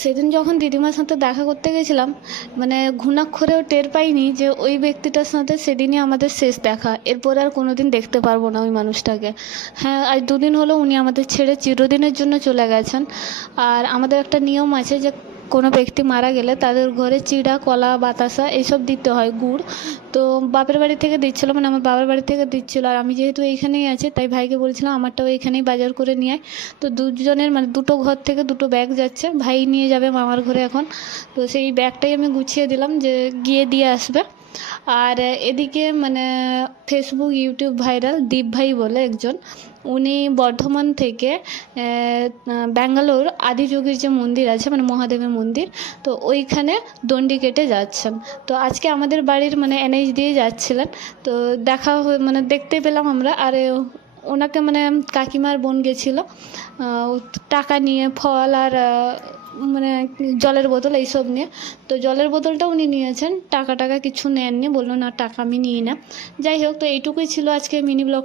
সেদিন যখন দিদিমার সাথে দেখা করতে গেছিলাম, মানে ঘুণাক্ষরেও টের পাইনি যে ওই ব্যক্তিটার সাথে সেদিনই আমাদের শেষ দেখা। এরপর আর কোনোদিন দেখতে পারবো না ওই মানুষটাকে। হ্যাঁ, আজ দুদিন হলো উনি আমাদের ছেড়ে চিরদিনের জন্য চলে গেছেন। আর আমাদের একটা নিয়ম আছে যে কোনো ব্যক্তি মারা গেলে তাদের ঘরে চিড়া, কলা, বাতাসা এইসব দিতে হয়, গুড়। তো বাপের বাড়ি থেকে দিচ্ছিলো, মানে আমার বাবার বাড়ি থেকে দিচ্ছিলো। আর আমি যেহেতু এইখানেই আছি তাই ভাইকে বলছিলাম আমারটাও এইখানেই বাজার করে নিয়ে আয়। তো দুজনের মানে দুটো ঘর থেকে দুটো ব্যাগ যাচ্ছে, ভাই নিয়ে যাবে মামার ঘরে এখন। তো সেই ব্যাগটাই আমি গুছিয়ে দিলাম যে গিয়ে দিয়ে আসবে। আর এদিকে মানে ফেসবুক ইউটিউব ভাইরাল দীপ ভাই বলে একজন, উনি বর্ধমান থেকে ব্যাঙ্গালোর আদিযোগীর যে মন্দির আছে, মানে মহাদেবের মন্দির, তো ওইখানে দণ্ডি কেটে যাচ্ছেন। তো আজকে আমাদের বাড়ির মানে এনএইচ দিয়ে যাচ্ছিলেন। তো দেখা মানে দেখতে পেলাম আমরা। আর ওনাকে মানে কাকিমার বোন গেছিলো টাকা নিয়ে, ফল আর মানে জলের বোতল এইসব নিয়ে। তো জলের বোতলটা উনি নিয়েছেন, টাকা টাকা কিছু নেননি, বললো না টাকা আমি নিই না। যাই হোক, তো এইটুকুই ছিল আজকে মিনি ব্লগ।